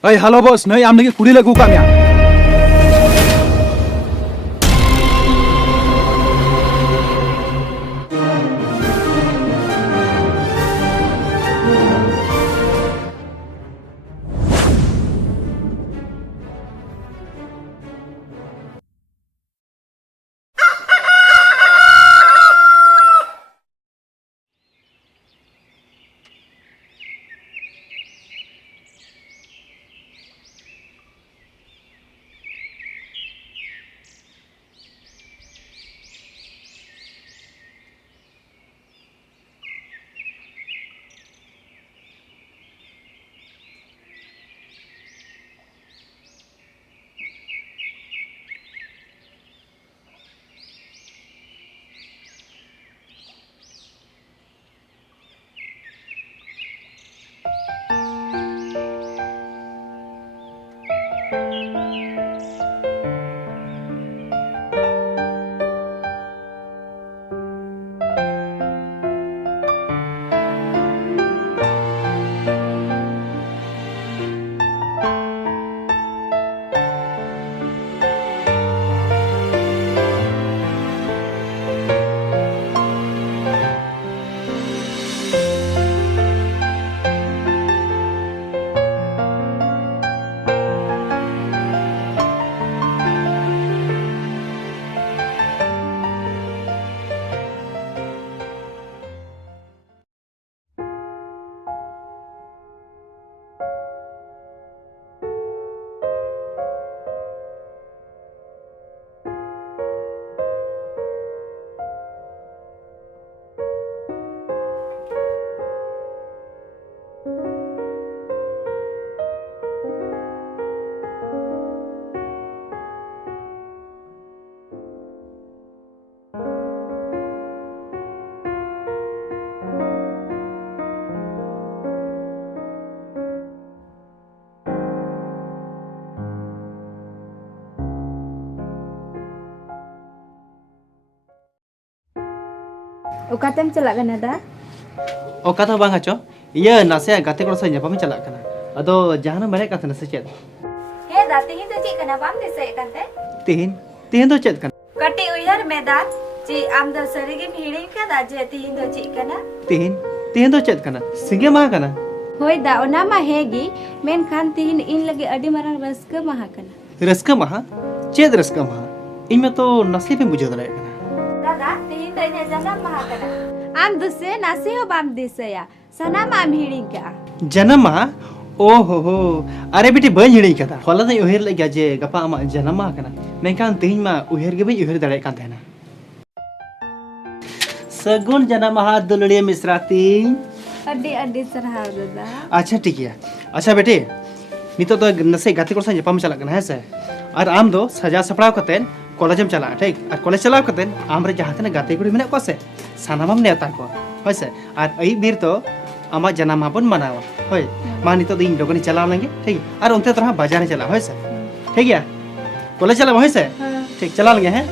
Hey, halo bos, nay am lagi kuri lagu kami. Ukatem celak kan ada? Oh kata bang aco, iya nasi gate kalau saya nyapa mencalak kena. Ado jangan mereka kata nasi cet. He dati itu cik kenapa am desa kan teh? Tihin tu cet kan. Kati uyar medan, cik am dah serigim hiring kan aja tihin tu cik kena? Tihin tu cet kena. Singgah mah kena. Hoi da ona mah hegi, men kan tihin in lagi adi marang raska mah kena. Raska mah? Cet raska mah. Ini tu nasi pun bujuk dah kena. Dada tihin tu ini jangan mah kena. Am duse nasi ho bam desa ya. Sana mah am hiring ka. Janam mah? Oh ho. Are beti banyak hiring kata. Kalau tu uhir lagi aja, gapa amak janam mah kena. Mereka tihin mah uhir ke banyak uhir dah kan tena. Segun janam mah dululia misrati. Adi serhal dada. अच्छा ठीक है अच्छा बेटे नितो तो नसे गाते को संजय पाम चला करना है से और आम दो सजा सपड़ाव कतेन कॉलेज में चला ठीक और कॉलेज चलाव कतेन आम रे जहां तने गाते कुड़ी मेना को से सानामम नेता को होय से और एई बीर तो आमा जन्म आपन मनावा होय मा नितो दिन डगनी चलाव लेंगे ठीक और उनते तरह बाजार चला होय से ठीक है कॉलेज चला होय से ठीक चला लेंगे हैं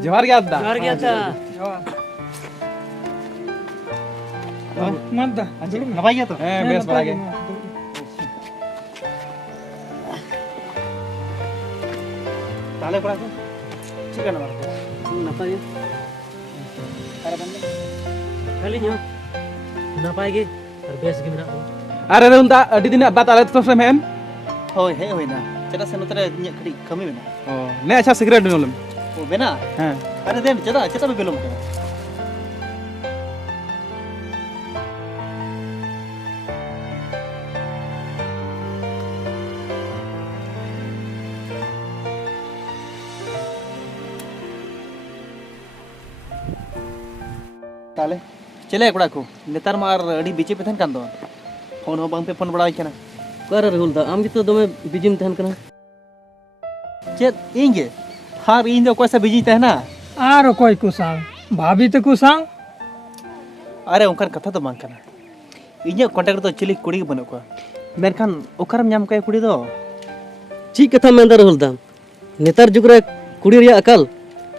जोहार गया था। जोहार गया था। मत दा। नवाई गया तो। बेस पड़ा गया। ताले पड़ा के। ठीक है ना बात। Napay. Para banda. Kali nyo. Napay ge. Terbes ge mina. अरे रे उनता अड़ी दिन बात आले तो फ्रेम है होय है होय ना चला से नतरे न्य खड़ी कमी में ना ओ ने अच्छा cigarette नोलम Oh, benar. Ada den, cerita belum kan? Tale, cile aku aku. Netar mar di bici pethan kan do. Phone bang pe phone बड़ा kena. कर राहुल दा आम तो दमे बिजिम तहन कना Chat inge. Har इन जो कैसा बिजी तह ना. आर कोई कुसांग भाभी तो कुसांग अरे उनका कथा तो मांग करना इन्हें कांटेक्ट तो चिली कुड़ी बनो को मेरखान ओकरम नाम का कुड़ी दो ची कथा में राहुल दा नेतार जुग रे कुड़ी रिया अकल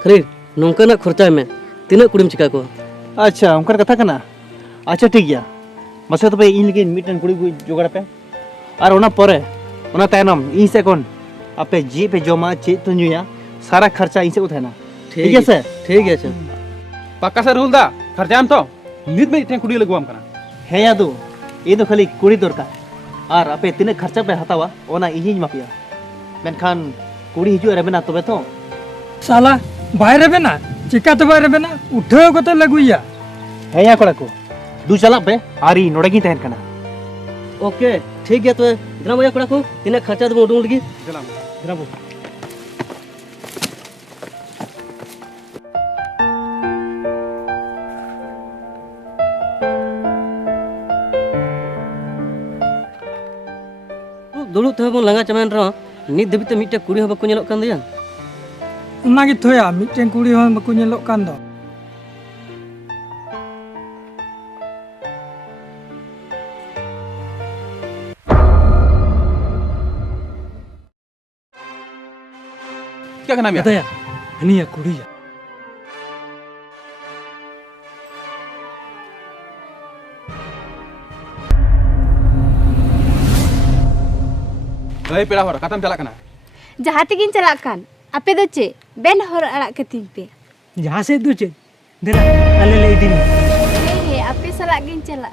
खरी नोंकना खर्चा में तीना कुड़ीम चिका को अच्छा उनका कथा करना अच्छा ठीक गया मसे तो भाई इन लगे मीटन कुड़ी को जोगड़ पे और उना परे उना तायनम इन से कौन आपे जी पे जमा ची तो न्यूया सारा खर्चा इन से उठाना ठीक है सर ठीक है चल पक्का से रुल दा खर्चाम तो नित में इतने कुड़ी लगवाम कना है या दो ये तो खाली कुड़ी दरकार और आपे तीने खर्चा पे हतावा ओना इहिज मापिया मेनखान कुड़ी हिजु रे बना तबे तो साला बाहर बेना चिका तो बाहर बेना उठो को तो लगुया है या कोड़ा को दू चला पे आरी नोड़गी तहन कना ओके ठीक है तो द्रम या कोड़ा को तीना खर्चा तो उडुंग लगी चला द्रबो दुड़ुब तह बन लंगा चमेन रो नित धबित मिटे कुड़ी हो बको नेलोक कान दिया उना गे थोया मिटेन कुड़ी होन बको नेलोक कान दो क्या करना मिया बताया हनिया कुड़िया भाई पेड़ा हो कतम चला कना जहाँ तक चला कान आपे दो चे बेन हर अड़ाक कतिन पे जहाँ से दो चे देना अले ले दिन हे आपे सला गिन चला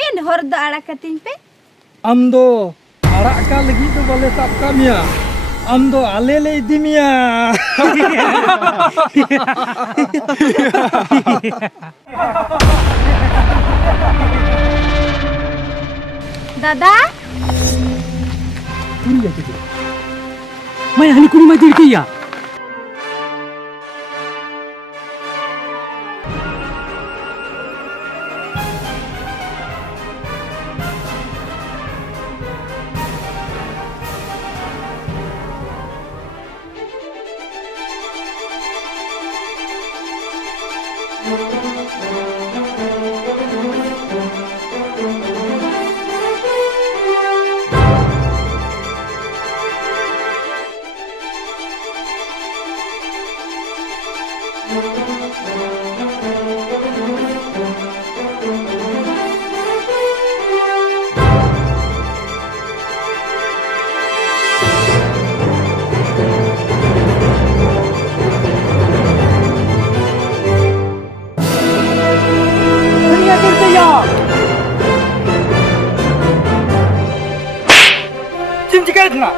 बेन हर दो अड़ाक कतिन पे हम दो अड़ा का लगी तो बोले सब का मिया हम दो अले ले दी मिया दादा कुड़िया के मैं हनी कुड़ी में दिल किया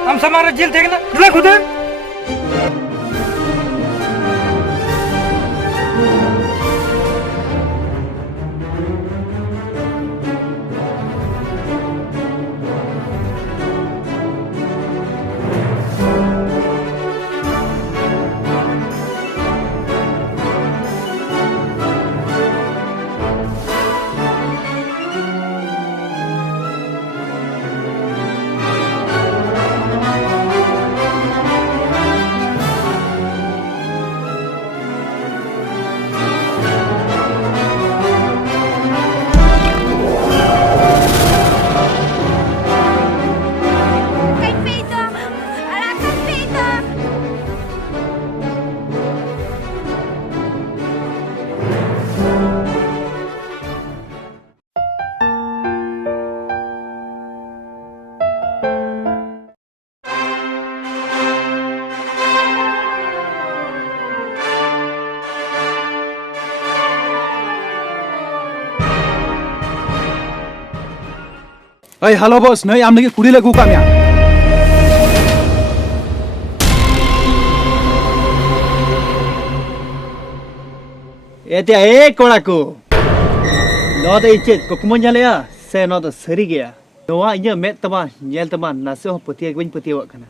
हम समारा जेल थे ना लग उधर Hey, halo bos, nih am lagi kuri lagu kami ya. एते ए कोड़ा को नो दे इचे कुकमो ᱧᱮᱞᱮᱟ से नो दो सरी गया नोवा इᱧ मेद तमा ᱧᱮᱞ तमा नासे हो पतिया गኝ पतियावक कना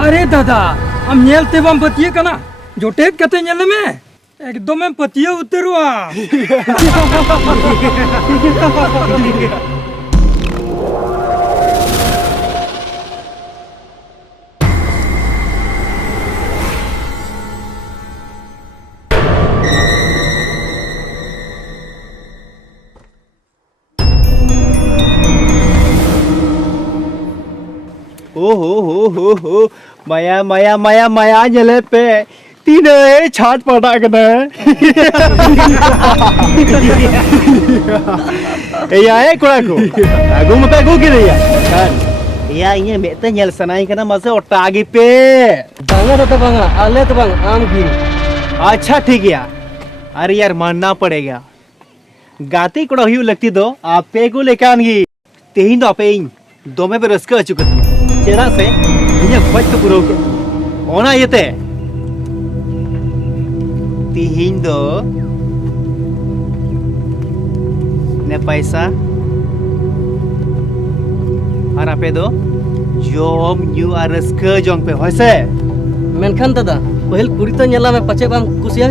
अरे दादा हम नेलते बम पतिये कना जोटेट कते नेले में एकदम हम पतिये उतरुआ हो माया माया माया माया ᱧᱮᱞᱮ पे तीने छाट पड़ा कना एया ए कोड़ा को आगु मते आगु के रिया kan या इने मेते ᱧᱮᱞ सनाई कना मसे ओटागी पे बांगा दादा बांगा आले तो बांग आम गी अच्छा ठीक है अरे यार मानना पड़ेगा गाते कोड़ा हुई लगती दो आपे को लेकान गी तेहिन दो आपे इन दोमे पे रस्का अचुकत चेरा से इने खोज तो पुरो के ओना येते तिहिन दो ने पैसा और आपे दो जोम न्यू और रस्का जोंग पे होइसे मेनखान दादा पहल कुड़ी तो नेला में पचे बाम कुसिया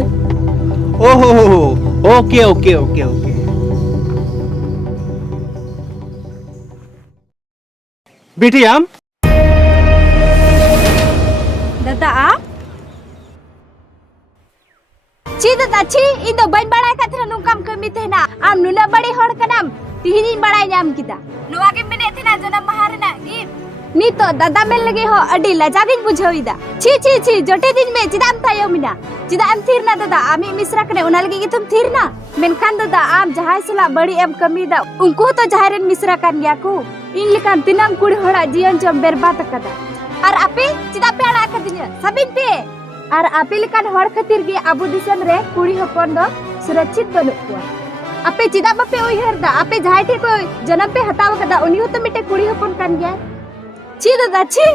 ओहो ओके ओके ओके ओके बेटी आम दादा आप ची दादा ची इन दो बन बड़ा कथरा नु काम कमी थे ना आम नुना बड़ी होड़ कनाम तिहिनी बड़ा नाम किदा नुआ के मने थे ना जनम महारना गी नी तो दादा में लगे हो अडी लजागिन बुझाविदा छी छी छी जोटे दिन में चिदाम तायो मिना चिदाम थीर ना दादा आमी मिश्रा कने उना लगे तुम थीर ना मेनखान दादा आम जहाय सला बड़ी एम कमी दा उनको तो जहायरन मिश्रा कान गया को इन लिकान तिनाम कुड़ी होड़ा जीवन जम बर्बाद कदा और आपे चिदा पे अड़ा कदिन सबिन पे और आपे लिकान होड़ खातिर गे आबू दिसम रे कुड़ी होपन दो सुरक्षित बनु को आपे चिदा बापे उयहर दा आपे जहाय ठे को जन्म पे हताव कदा उनी हो तो मिटे कुड़ी होपन कान गया छी दादा छी